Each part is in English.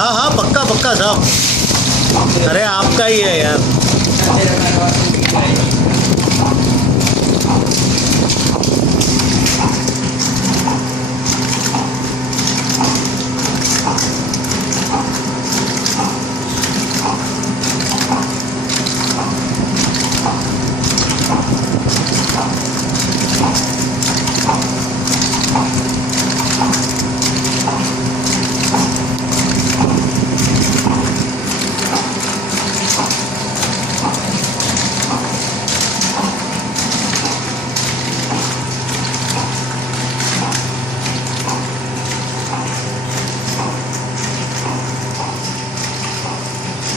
हाँ हाँ पक्का पक्का साहब, अरे आपका ही है यार।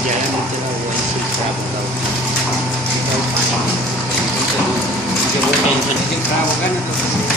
Jangan nanti lah yang siksa betul. Tahu panik. Jadi dia boleh jadi siksa bukan atau